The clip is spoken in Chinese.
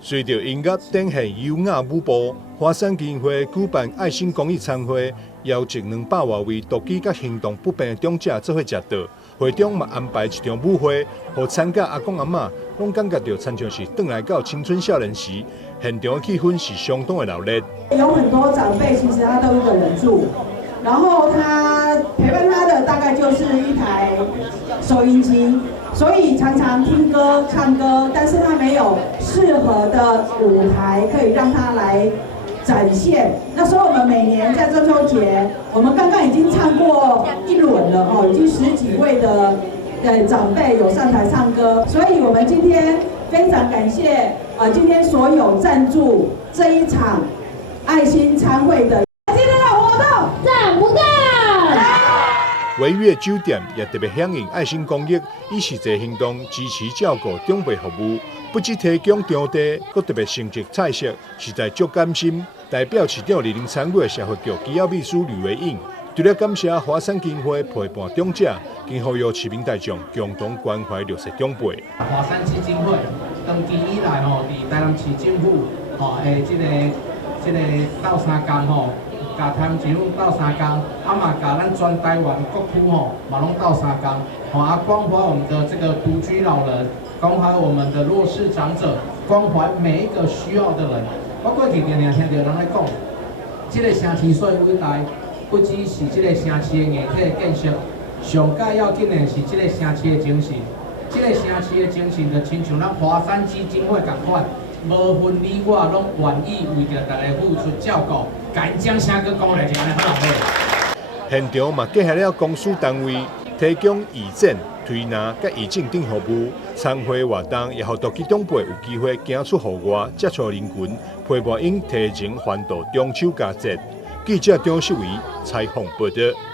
随着音乐展现优雅舞步，华山基金会举办爱心公益餐会，邀请200多位独居甲行动不便的长者做伙食道。会中嘛安排一场舞会，互参加阿公阿嬷拢感觉到亲像是回来到青春少年时，现场的气氛是相当的热烈。有很多长辈其实他都一个人住，然后他陪伴他的大概就是一台收音机。所以常常听歌、唱歌，但是他没有适合的舞台可以让他来展现。那所以我们每年在中秋节，我们刚刚已经唱过一轮了哦，已经10几位的长辈有上台唱歌。所以我们今天非常感谢今天所有赞助这一场爱心餐会的今天的活动，赞不赞？维悦酒店也特别响应爱心公益，以实际行动支持照顾长辈服务，不只提供场地，阁特别升级菜色，实在足甘心。代表市长莅临参与社会局机要秘书吕维应，除了感谢华山基金会陪伴长者，更呼吁市民大众共同关怀弱势长辈。华山基金会长期以来吼，伫台南市政府这个斗相共吼。甲台南政府斗相共，嘛甲咱全台湾各区嘛拢斗相共，关怀我们的这个独居老人，关怀我们的弱势长者，关怀每一个需要的人。我过去常常听到人来讲，这个城市最伟大，不只是这个城市的硬体建设，上界要紧的是这个城市的精神。这个城市的精神就亲像咱华山基金会同款。无分你我，拢愿意为着大家付出照顾，甲因掌声搁讲来一个好人买。现场嘛结合了公司单位提供义诊、推拿甲义诊等服务，参会活动也互独居长辈有机会行出户外，接触人群，陪伴因提前欢度中秋佳节。记者张秀仪采访报道。